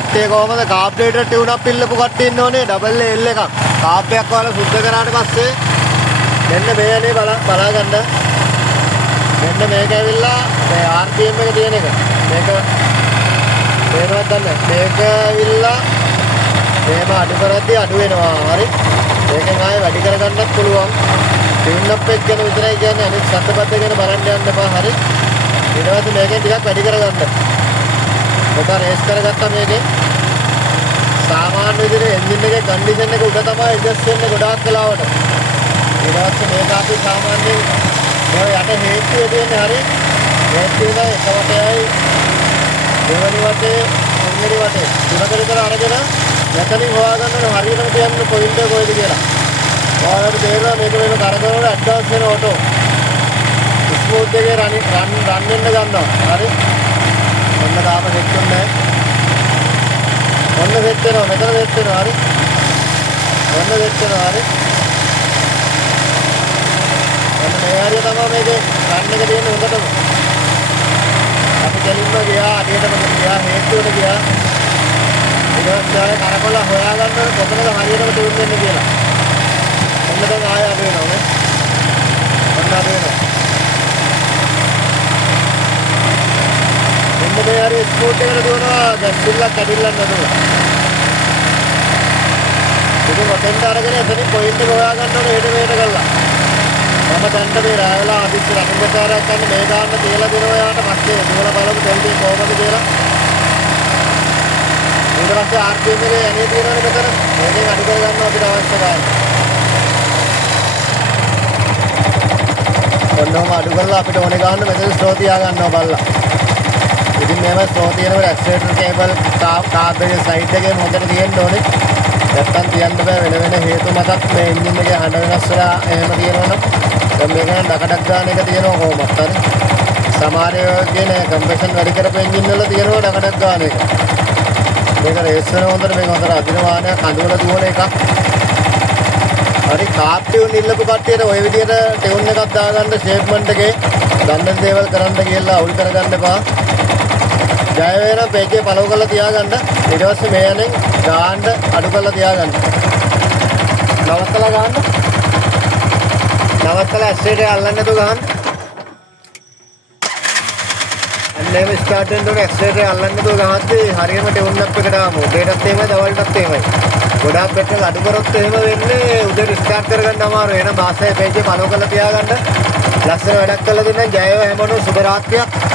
කට්ටිය කොහමද කාප්ඩේටර් tune up ඉල්ලපු කට්ටිය ඉන්න ඕනේ ඩබල් L එකක්. කාප්පයක් වල සුද්ධ කරාට පස්සේ මෙන්න මේ යන්නේ බලා ගන්න. මෙන්න මේක ඇවිල්ලා මේ RPM එක තියෙන එක. මේක තේරෙනවද නැද්ද? මේක ඇවිල්ලා මේව අඩු කරද්දී අඩු වෙනවා. හරි. මේකෙන් ආයෙ වැඩි කරගන්නත් පුළුවන්. ටියුන් අප් එක ගැන විතරයි කියන්නේ අනිත් සද්දපත් ගැන බලන්න යන්න එපා. හරි. ඊට පස්සේ මේකෙන් ටිකක් වැඩි කරගන්න. ඔක රේස් කරගත්තා මේකෙන්. සාමාන්‍ය විදිහට එන්ජින් එකේ කන්ඩිෂන් එක උඩ තමයි ඇඩ්ජස්ට් වෙන්නේ ගොඩාක් වෙලාවට. ඊට පස්සේ මේක අපි සාමාන්‍යයෙන් මේ යට හේතුවේ තියෙන්නේ හරි. හේතුවේ එක වටයයි දෙවනි වටේ තුන්වෙනි වටේ තුනකට විතර අරගෙන මෙතනින් හොයාගන්න ඕනේ හරියටම තියන්න පොයින්ට් එක කොහෙද කියලා. ඔයාලට තේරෙනවා මේක මේක කරකවනකොට ඇඩ්වාන්ස් වෙන ඔටෝ. ස්මූත් එකේ රන් වෙන්න ගන්නවා. හරි. ඔන්න තාම සෙට් වෙන්නේ නැහැ. ඔන්න සෙට් වෙනවා. මෙතන සෙට් වෙනවා. හරි. ඔන්න සෙට් වෙනවා. හරි. ඔන්න මේ හරිය තමයි මේකේ රන් එක තියෙන්නේ හොඳටම. අපි දෙලින්ම ගියා අඩියටම ගියා හේතුවට ගියා. ඊට පස්සේ කරකවලා හොයාගන්න ඕනේ කොතනද හරියටම ටියුන් වෙන්නේ කියලා. ඔන්න දැන් ආයෙ අඩු වෙනවා නේ. ඔන්න අඩු වෙනවා. මෙන්න මේ හරිය ස්පෝට් එකට දුවනවා ගැස්සිල්ලක් කැඩිල්ලක් නැතුව. ඉතින් ඔතෙන්ට අරගෙන එතනින් පොයින්ට් එක හොයාගන්න ඕනේ හෙට මෙහෙට කරලා. මම දැන්ට මේ රායලා අදිස්සි රණුගතාරයක් ගන්න මේ ගන්න තියලා දෙනවා යාට පස්සේ දුවලා බලමු දෙල්දී කොහොමද කියලා. ඊට පස්සේ RPM එකේ යන්නේ තියෙනවනේ මෙතන. මේකෙන් අඩු කර ගන්න අපිට අවශ්‍ය ගාන. ඔන්නෝම අඩු කරලා අපිට ඕනේ ගන්න මෙතන ස්ලෝ තියා ගන්නවා බලලා. ඉතින් මේව ස්ලෝ තියෙනකොට ඇක්සලරේටර් කේබල් කාබ් එකේ සයිඩ් එකේ හොඳට තියෙන්න ඕනේ. නැත්තම් තියන්න බෑ වෙන හේතු මතක් මේ එන්ජින් එකේ හඬ වෙනස් වෙලා එහෙම තියෙනවනම් දැන් මේක නම් ඩකඩක් ගන්න එක තියෙනවා කොහොමත් හරි. සමහර ඒවා කියන කම්ප්‍රෙෂන් වැඩි කරපු එන්ජින් වල තියෙනවා ඩකඩක් ගන්න එක. මේක රේස් වෙන හොඳට මේක හොඳට අදින වාහනයක් කඳුවල දුවන එකක්. හරි කාප් ටියුන් ඉල්ලපු කට්ටියට ඔය විදිහට ටියුන් එකක් දාගන්න ෂේප්මන්ට් එකේ ගන්න දේවල් කරන්න කියලා අවුල් කරගන්න එපා. ජය වේරම් පේජේ ෆලෝ කරලා තියාගන්න. ඊට පස්සේ මේ යන්නේ ගාන්න අඩු කරලා තියාගන්න. නවත්තලා ගන්න. නවත්තලා ඇස්ටේට් එක අල්ලන්න නැතුව ගන්න. අන්නේම ස්ටාර්ට් වෙනකොට ඇක්සලරේටර් එක අල්ලන්න නැතුව ගහද්දී හරියම ටියුන් අප් එකට ආවම උදේටත් එහෙමයි දවල්ටත් එහෙමයි. ගොඩාක් පෙට්‍රල් අඩු කරොත් එහෙම වෙන්නේ උදේට ස්ටාර්ට් කරගන්න අමාරුයි. එහෙනම් මාසයේ පේජේ ෆලෝ කරලා තියාගන්න. ලස්සන වැඩක් කරලා දෙන්න. ජය වේවා හැමෝටම සුබ රාත්‍රියක්.